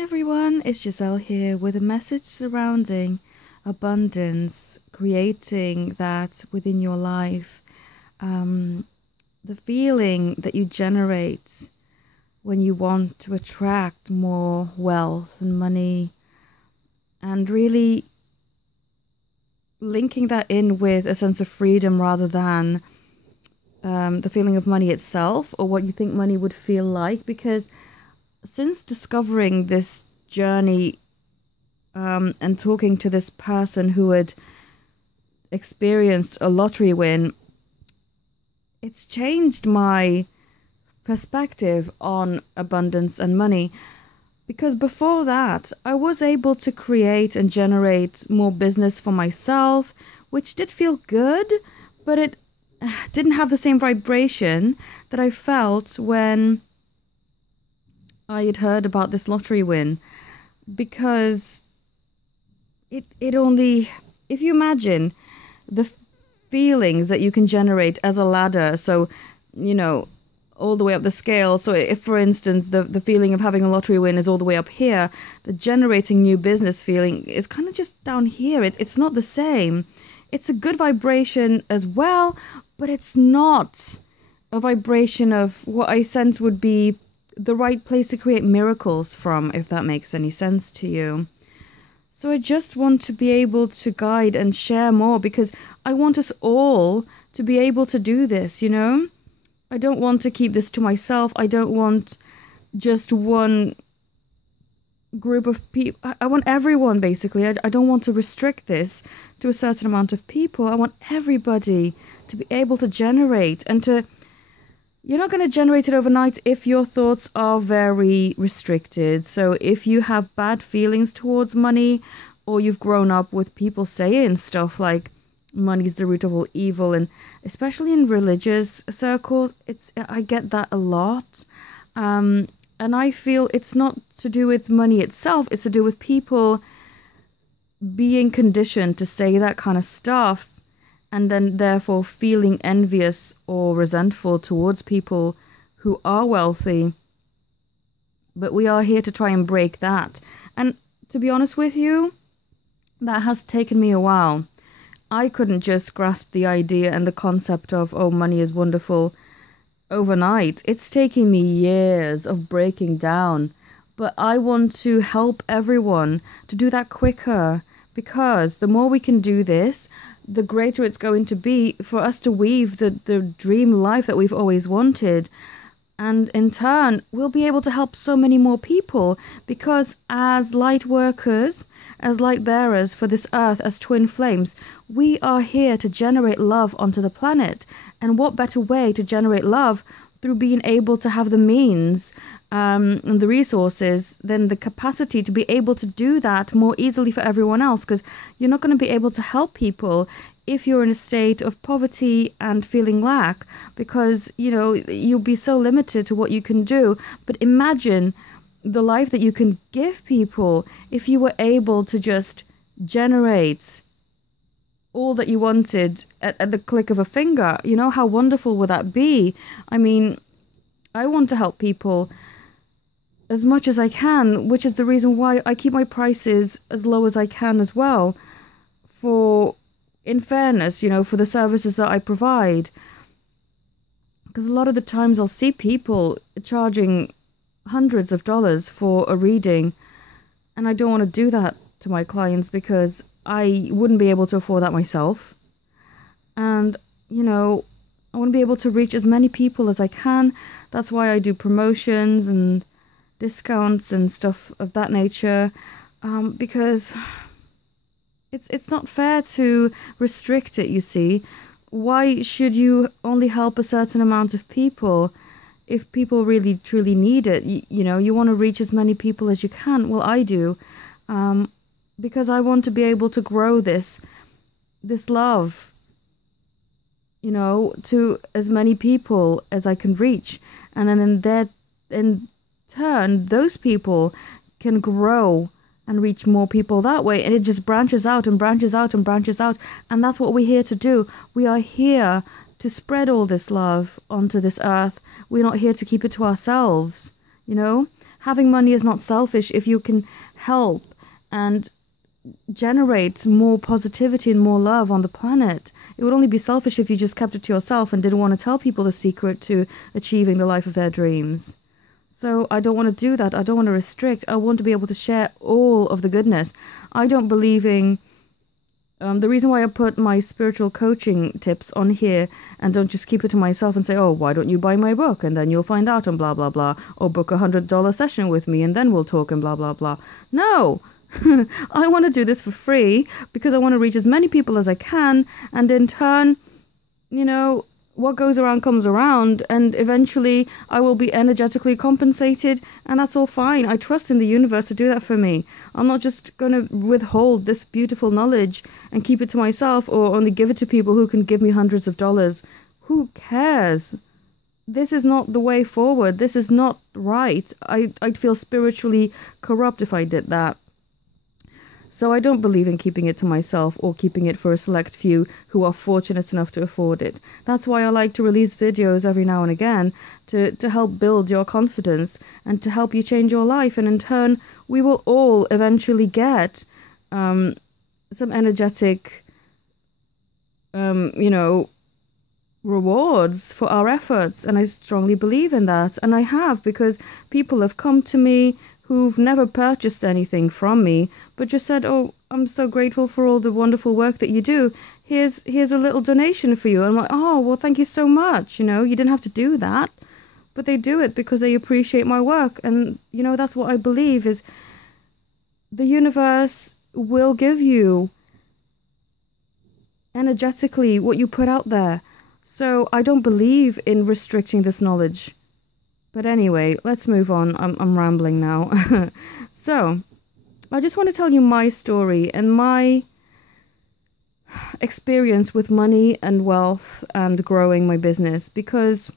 everyone, it's Giselle here with a message surrounding abundance, creating that within your life. The feeling that you generate when you want to attract more wealth and money, and really linking that in with a sense of freedom rather than the feeling of money itself or what you think money would feel like. Because since discovering this journey and talking to this person who had experienced a lottery win, it's changed my perspective on abundance and money. Because before that, I was able to create and generate more business for myself, which did feel good, but it didn't have the same vibration that I felt when I had heard about this lottery win. Because it only, if you imagine the feelings that you can generate as a ladder, so, all the way up the scale. So if, for instance, the feeling of having a lottery win is all the way up here, the generating new business feeling is kind of just down here. It's not the same. It's a good vibration as well, but it's not a vibration of what I sense would be the right place to create miracles from, if that makes any sense to you. So I just want to be able to guide and share more, because I want us all to be able to do this, I don't want to keep this to myself. I don't want just one group of people. I want everyone, basically. I don't want to restrict this to a certain amount of people. I want everybody to be able to generate and to... You're not going to generate it overnight if your thoughts are very restricted. So if you have bad feelings towards money, or you've grown up with people saying stuff like money's the root of all evil, and especially in religious circles, I get that a lot. And I feel it's not to do with money itself, it's to do with people being conditioned to say that kind of stuff, and then therefore feeling envious or resentful towards people who are wealthy. But we are here to try and break that. And to be honest with you, that has taken me a while. I couldn't just grasp the idea and the concept of, oh, money is wonderful overnight. It's taken me years of breaking down. But I want to help everyone to do that quicker, because the more we can do this, the greater it's going to be for us to weave the dream life that we've always wanted. And in turn, we'll be able to help so many more people, because as light workers, as light bearers for this earth, as twin flames, we are here to generate love onto the planet. And what better way to generate love through being able to have the means and the resources than the capacity to be able to do that more easily for everyone else? Because you're not going to be able to help people if you're in a state of poverty and feeling lack, because you'll be so limited to what you can do. But imagine the life that you can give people if you were able to just generate all that you wanted at the click of a finger. How wonderful would that be? I mean, I want to help people as much as I can, which is the reason why I keep my prices as low as I can as well, in fairness, for the services that I provide. Because a lot of the times I'll see people charging hundreds of dollars for a reading, and I don't want to do that to my clients, because I wouldn't be able to afford that myself. And I want to be able to reach as many people as I can. That's why I do promotions and discounts and stuff of that nature, because it's not fair to restrict it, you see. Why should you only help a certain amount of people if people really truly need it? You want to reach as many people as you can. Well, I do, because I want to be able to grow this love, to as many people as I can reach. And then in turn, those people can grow and reach more people that way. And it just branches out and branches out and branches out. And that's what we're here to do. We are here to spread all this love onto this earth. We're not here to keep it to ourselves, having money is not selfish if you can help and generate more positivity and more love on the planet. It would only be selfish if you just kept it to yourself and didn't want to tell people the secret to achieving the life of their dreams. So I don't want to do that. I don't want to restrict. I want to be able to share all of the goodness. I don't believe in... the reason why I put my spiritual coaching tips on here and don't just keep it to myself and say, oh, why don't you buy my book and then you'll find out and blah, blah, blah. Or book $100 session with me and then we'll talk and blah, blah, blah. No! I want to do this for free because I want to reach as many people as I can, and in turn, you know, what goes around comes around, and eventually I will be energetically compensated, and that's all fine. I trust in the universe to do that for me. I'm not just going to withhold this beautiful knowledge and keep it to myself, or only give it to people who can give me hundreds of dollars. Who cares? This is not the way forward. This is not right. I'd feel spiritually corrupt if I did that. So I don't believe in keeping it to myself or keeping it for a select few who are fortunate enough to afford it. That's why I like to release videos every now and again to help build your confidence and to help you change your life. And in turn, we will all eventually get some energetic, rewards for our efforts. And I strongly believe in that. And I have, because people have come to me who've never purchased anything from me, but just said, oh, I'm so grateful for all the wonderful work that you do. Here's a little donation for you. And I'm like, oh, well, thank you so much. You know, you didn't have to do that. But they do it because they appreciate my work. And, you know, that's what I believe is the universe will give you energetically what you put out there. So I don't believe in restricting this knowledge. But anyway, let's move on. I'm rambling now. So, I just want to tell you my story and my experience with money and wealth and growing my business, because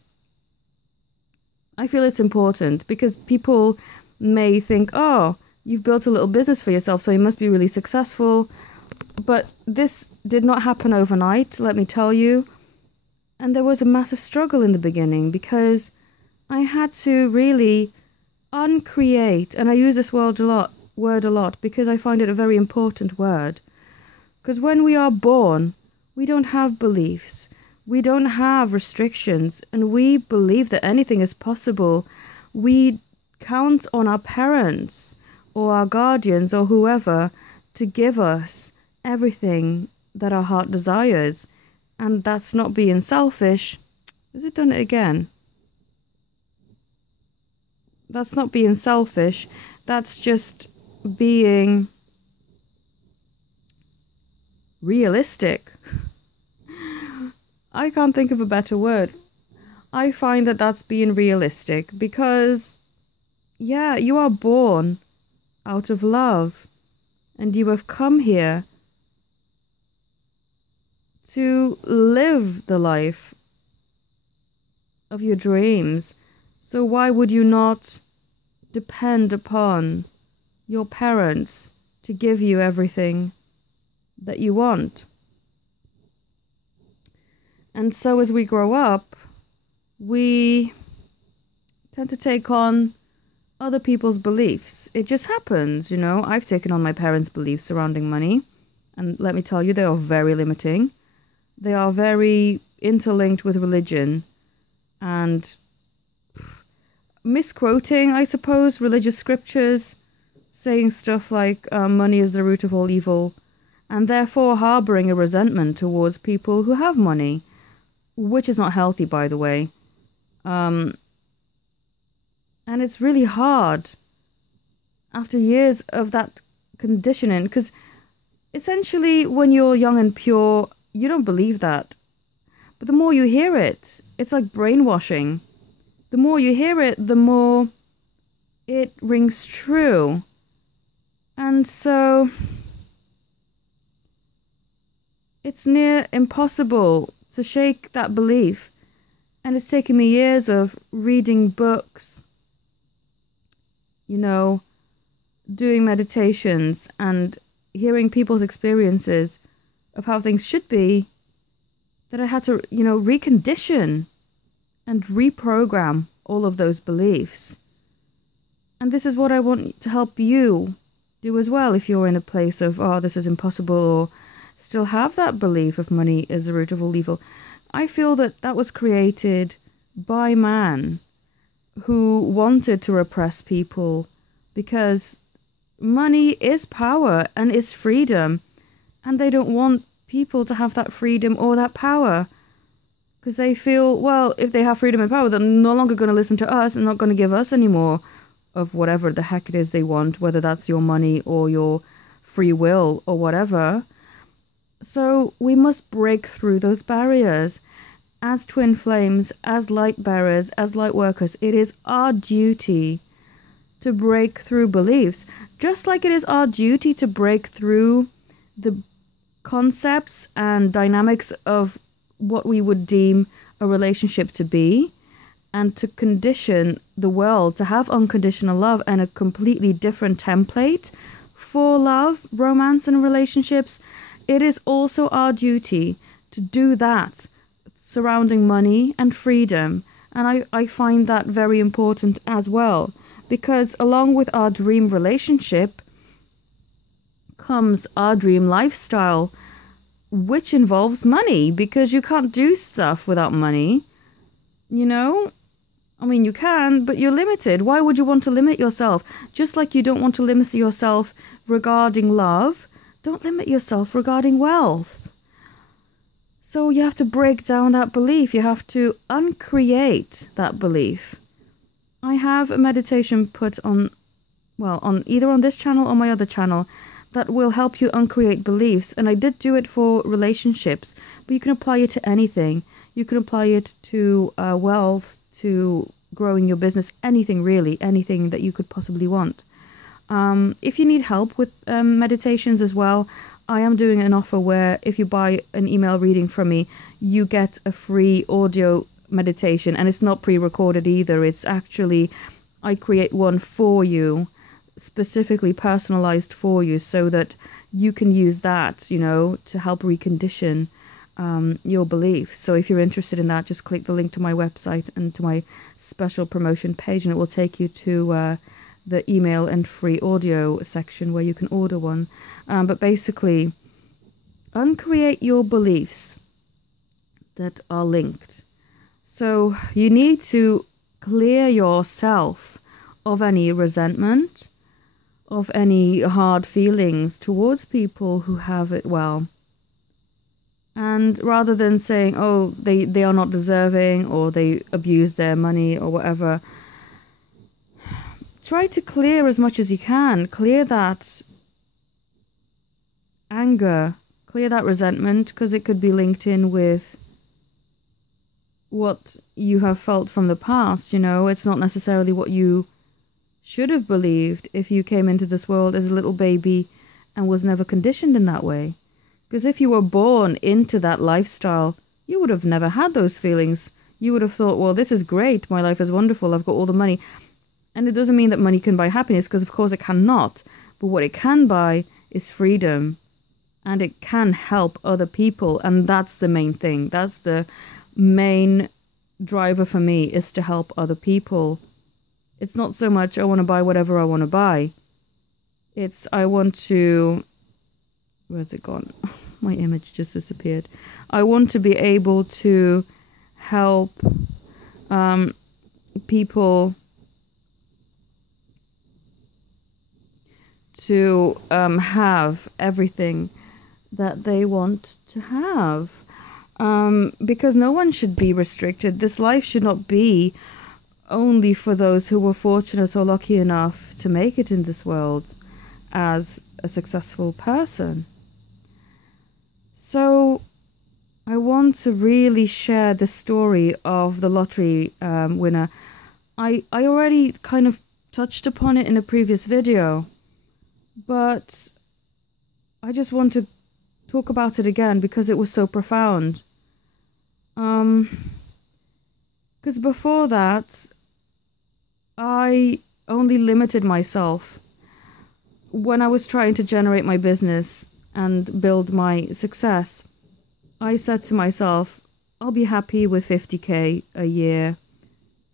I feel it's important, because people may think, oh, you've built a little business for yourself, so you must be really successful. But this did not happen overnight, let me tell you. And there was a massive struggle in the beginning, because I had to really uncreate, and I use this word a lot because I find it a very important word. Because when we are born, we don't have beliefs, we don't have restrictions, and we believe that anything is possible. We count on our parents or our guardians or whoever to give us everything that our heart desires. And that's not being selfish. Has it done it again? That's not being selfish. That's just being realistic. I can't think of a better word. I find that that's being realistic because, yeah, you are born out of love and you have come here to live the life of your dreams. So why would you not depend upon your parents to give you everything that you want? And so as we grow up, we tend to take on other people's beliefs. It just happens, you know. I've taken on my parents' beliefs surrounding money, and let me tell you, they are very limiting. They are very interlinked with religion and misquoting, I suppose, religious scriptures, saying stuff like money is the root of all evil, and therefore harboring a resentment towards people who have money, which is not healthy, by the way. And it's really hard after years of that conditioning, because essentially when you're young and pure, you don't believe that. But the more you hear it, it's like brainwashing. The more you hear it, the more it rings true. And so it's near impossible to shake that belief. And it's taken me years of reading books, you know, doing meditations and hearing people's experiences of how things should be, that I had to, you know, recondition and reprogram all of those beliefs. And this is what I want to help you do as well if you're in a place of, oh, this is impossible, or still have that belief of money is the root of all evil. I feel that that was created by man who wanted to repress people, because money is power and is freedom, and they don't want people to have that freedom or that power, because they feel, well, if they have freedom and power, they're no longer going to listen to us and not going to give us any more of whatever the heck it is they want, whether that's your money or your free will or whatever. So we must break through those barriers. As twin flames, as light bearers, as light workers, it is our duty to break through beliefs, just like it is our duty to break through the concepts and dynamics of what we would deem a relationship to be, and to condition the world to have unconditional love and a completely different template for love, romance, and relationships. It is also our duty to do that surrounding money and freedom. And I find that very important as well, because along with our dream relationship comes our dream lifestyle, which involves money, because you can't do stuff without money. You know? I mean, you can, but you're limited. Why would you want to limit yourself? Just like you don't want to limit yourself regarding love, don't limit yourself regarding wealth. So you have to break down that belief. You have to uncreate that belief. I have a meditation put on, well, on either on this channel or my other channel, that will help you uncreate beliefs. And I did do it for relationships, but you can apply it to anything. You can apply it to wealth, to growing your business, anything really, anything that you could possibly want. If you need help with meditations as well, I am doing an offer where if you buy an email reading from me, you get a free audio meditation, and it's not pre-recorded either. It's actually, I create one for you, specifically personalized for you, so that you can use that, you know, to help recondition your beliefs. So if you're interested in that, just click the link to my website and to my special promotion page, and it will take you to the email and free audio section where you can order one. But basically, uncreate your beliefs that are linked. So you need to clear yourself of any resentment, of any hard feelings towards people who have it well. And rather than saying, oh, they are not deserving, or they abuse their money or whatever, try to clear as much as you can. Clear that anger, clear that resentment, because it could be linked in with what you have felt from the past. You know, it's not necessarily what you should have believed if you came into this world as a little baby and was never conditioned in that way. Because if you were born into that lifestyle, you would have never had those feelings. You would have thought, well, this is great, my life is wonderful, I've got all the money. And it doesn't mean that money can buy happiness, because of course it cannot. But what it can buy is freedom. And it can help other people. And that's the main thing. That's the main driver for me, is to help other people. It's not so much I want to buy whatever I want to buy. It's I want to... Where's it gone? My image just disappeared. I want to be able to help people to have everything that they want to have. Because no one should be restricted. This life should not be only for those who were fortunate or lucky enough to make it in this world as a successful person. So I want to really share the story of the lottery winner. I already kind of touched upon it in a previous video, but I just want to talk about it again because it was so profound. Because before that, I only limited myself when I was trying to generate my business and build my success. I said to myself, I'll be happy with 50k a year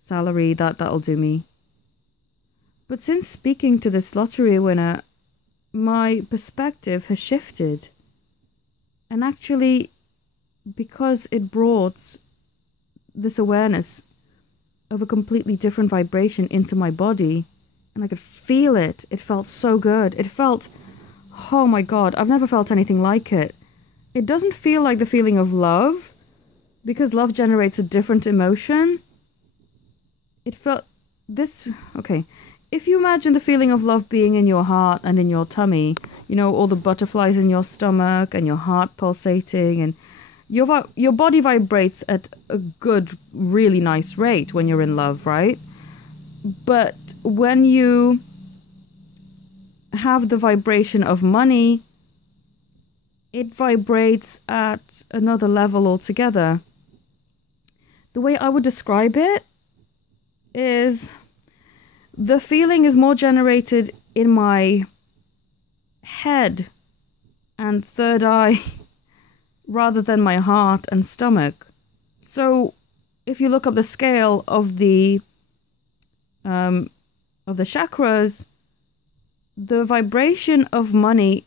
salary, that'll do me. But since speaking to this lottery winner, my perspective has shifted. And actually, because it brought this awareness of a completely different vibration into my body, and I could feel it. It felt so good. It felt, oh my God, I've never felt anything like it. It doesn't feel like the feeling of love, because love generates a different emotion. It felt this, okay. If you imagine the feeling of love being in your heart and in your tummy, you know, all the butterflies in your stomach and your heart pulsating, and your body vibrates at a good, really nice rate when you're in love, right? But when you have the vibration of money, it vibrates at another level altogether. The way I would describe it is the feeling is more generated in my head and third eye rather than my heart and stomach. So if you look up the scale of the chakras, the vibration of money,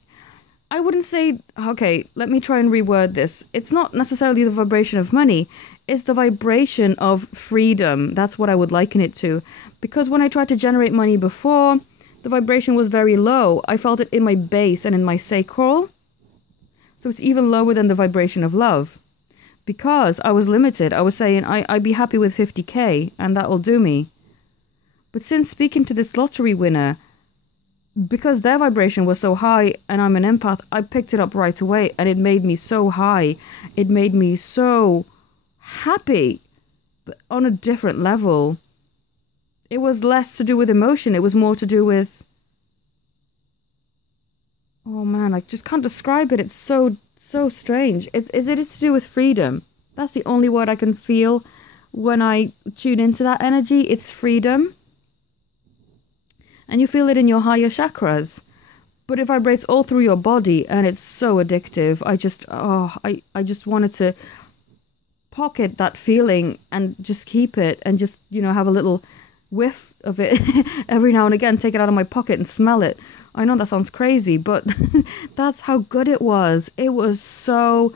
I wouldn't say, okay, let me try and reword this. It's not necessarily the vibration of money, it's the vibration of freedom. That's what I would liken it to. Because when I tried to generate money before, the vibration was very low. I felt it in my base and in my sacral. So it's even lower than the vibration of love. Because I was limited. I was saying I'd be happy with 50k and that will do me. But since speaking to this lottery winner, because their vibration was so high and I'm an empath, I picked it up right away and it made me so high. It made me so happy, but on a different level. It was less to do with emotion. It was more to do with, oh man, I just can't describe it. It's so strange. It is to do with freedom. That's the only word I can feel when I tune into that energy. It's freedom. And you feel it in your higher chakras. But it vibrates all through your body and it's so addictive. I just wanted to pocket that feeling and just keep it and just, you know, have a little whiff of it every now and again, take it out of my pocket and smell it. I know that sounds crazy, but that's how good it was. It was so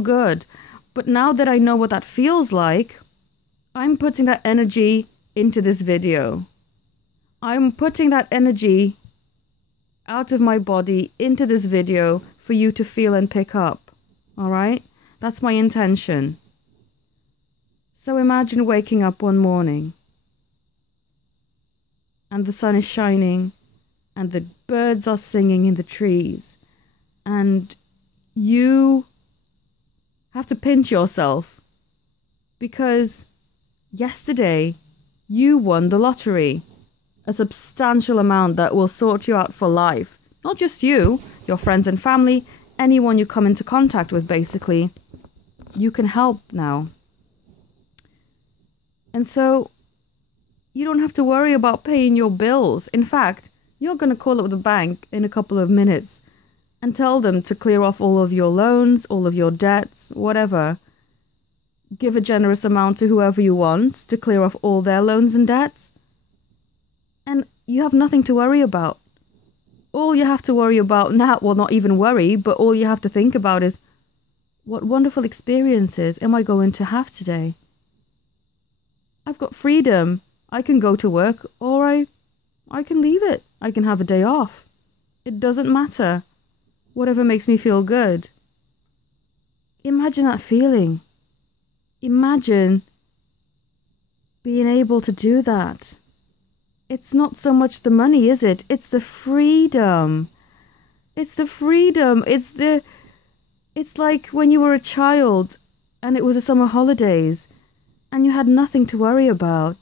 good. But now that I know what that feels like, I'm putting that energy into this video. I'm putting that energy out of my body into this video for you to feel and pick up. All right? That's my intention. So imagine waking up one morning and the sun is shining and the birds are singing in the trees and you have to pinch yourself because yesterday you won the lottery. A substantial amount that will sort you out for life. Not just you, your friends and family, anyone you come into contact with, basically. You can help now. And so, you don't have to worry about paying your bills. In fact, you're going to call up the bank in a couple of minutes and tell them to clear off all of your loans, all of your debts, whatever. Give a generous amount to whoever you want to clear off all their loans and debts. And you have nothing to worry about. All you have to worry about now, well, not even worry, but all you have to think about is, what wonderful experiences am I going to have today? I've got freedom. I can go to work or I can leave it. I can have a day off. It doesn't matter. Whatever makes me feel good. Imagine that feeling. Imagine being able to do that. It's not so much the money, is it? It's the freedom. It's the freedom. It's like when you were a child and it was the summer holidays and you had nothing to worry about.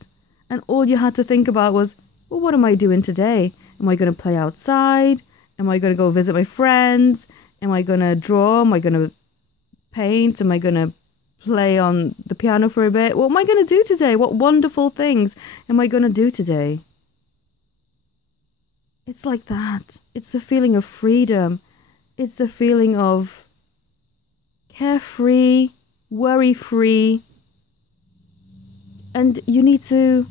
And all you had to think about was, well, what am I doing today? Am I going to play outside? Am I going to go visit my friends? Am I going to draw? Am I going to paint? Am I going to play on the piano for a bit? What am I going to do today? What wonderful things am I going to do today? It's like that. It's the feeling of freedom. It's the feeling of carefree, worry-free. And you need to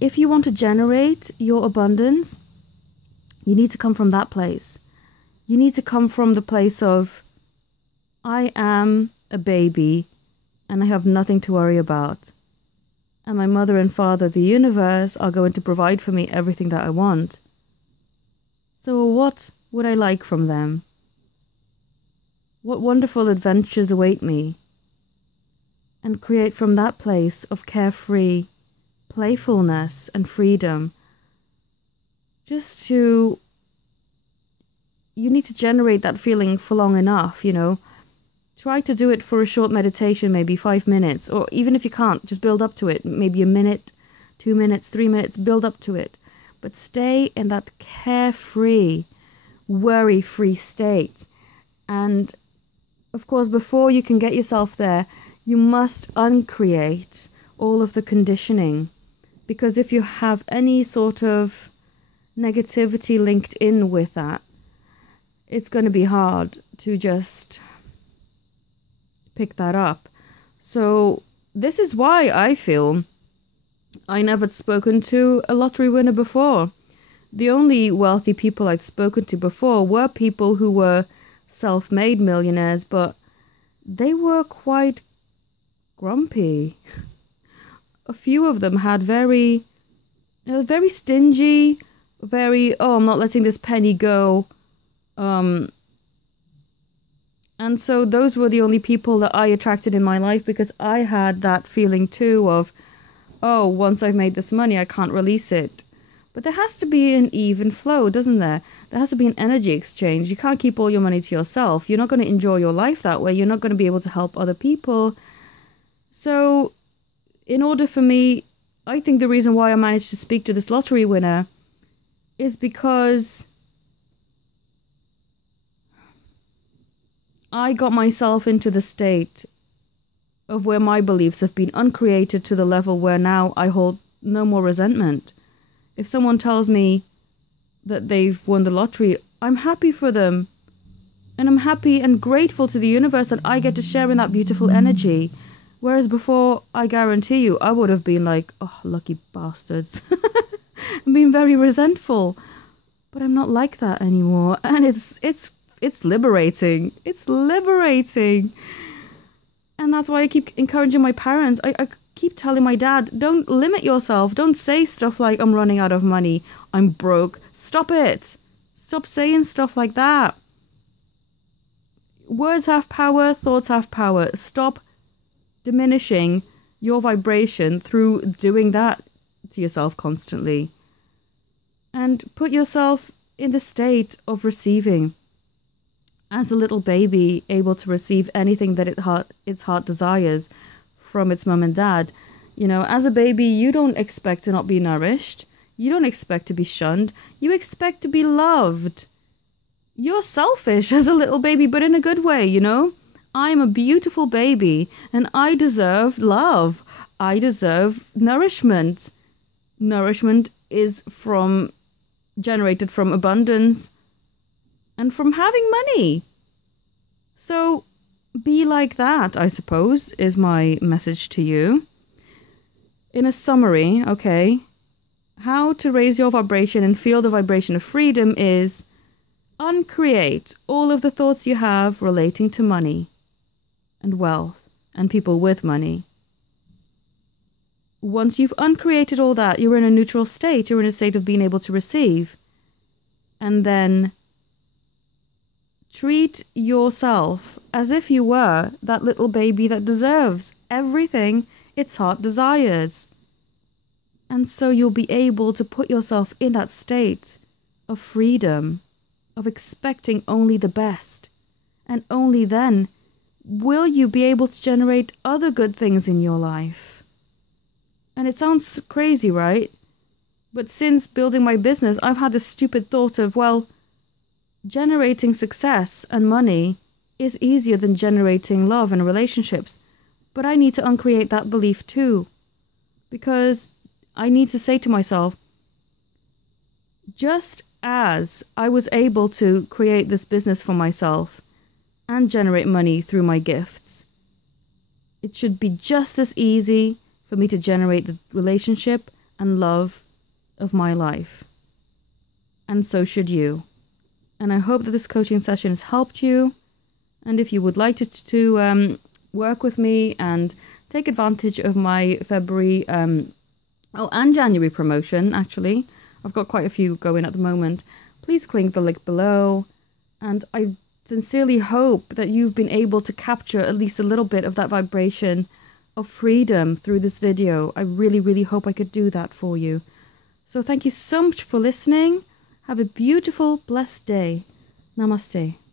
if you want to generate your abundance, you need to come from that place. You need to come from the place of, I am a baby and I have nothing to worry about. And my mother and father, the universe, are going to provide for me everything that I want. So what would I like from them? What wonderful adventures await me? And create from that place of carefree playfulness and freedom. You need to generate that feeling for long enough, Try to do it for a short meditation, maybe 5 minutes, or even if you can't, just build up to it. Maybe a minute, 2 minutes, 3 minutes, build up to it. But stay in that carefree, worry-free state. And of course, before you can get yourself there, you must uncreate all of the conditioning. Because if you have any sort of negativity linked in with that, it's going to be hard to just pick that up. So this is why I feel I never spoken to a lottery winner before. The only wealthy people I'd spoken to before were people who were self-made millionaires, but they were quite grumpy. A few of them had very stingy, I'm not letting this penny go. And so those were the only people that I attracted in my life, because I had that feeling too of, once I've made this money, I can't release it. But there has to be an even flow, doesn't there? There has to be an energy exchange. You can't keep all your money to yourself. You're not going to enjoy your life that way. You're not going to be able to help other people. So in order for me, I think the reason why I managed to speak to this lottery winner is because I got myself into the state of where my beliefs have been uncreated to the level where now I hold no more resentment. If someone tells me that they've won the lottery, I'm happy for them. And I'm happy and grateful to the universe that I get to share in that beautiful energy. Whereas before, I guarantee you, I would have been like, lucky bastards. And been very resentful. But I'm not like that anymore. And it's liberating. It's liberating. And that's why I keep encouraging my parents. I keep telling my dad, don't limit yourself. Don't say stuff like, I'm running out of money, I'm broke. Stop it. Stop saying stuff like that. Words have power, thoughts have power. Stop diminishing your vibration through doing that to yourself constantly. And put yourself in the state of receiving. As a little baby, able to receive anything that its heart desires from its mum and dad. As a baby, you don't expect to not be nourished. You don't expect to be shunned. You expect to be loved. You're selfish as a little baby, but in a good way, I'm a beautiful baby, and I deserve love. I deserve nourishment. Nourishment is generated from abundance and from having money. So be like that, I suppose, is my message to you. In a summary, okay, how to raise your vibration and feel the vibration of freedom is uncreate all of the thoughts you have relating to money and wealth and people with money. Once you've uncreated all that, you're in a neutral state. You're in a state of being able to receive. And then treat yourself as if you were that little baby that deserves everything its heart desires. And so you'll be able to put yourself in that state of freedom, of expecting only the best. And only then will you be able to generate other good things in your life. And it sounds crazy, right? But since building my business, I've had this stupid thought of, generating success and money is easier than generating love and relationships. But I need to uncreate that belief too. Because I need to say to myself, just as I was able to create this business for myself and generate money through my gifts, it should be just as easy for me to generate the relationship and love of my life. And so should you. And I hope that this coaching session has helped you. And if you would like to work with me and take advantage of my February and January promotion, actually, I've got quite a few going at the moment, please click the link below. And I sincerely hope that you've been able to capture at least a little bit of that vibration of freedom through this video. I really, really hope I could do that for you. So thank you so much for listening. Have a beautiful, blessed day. Namaste.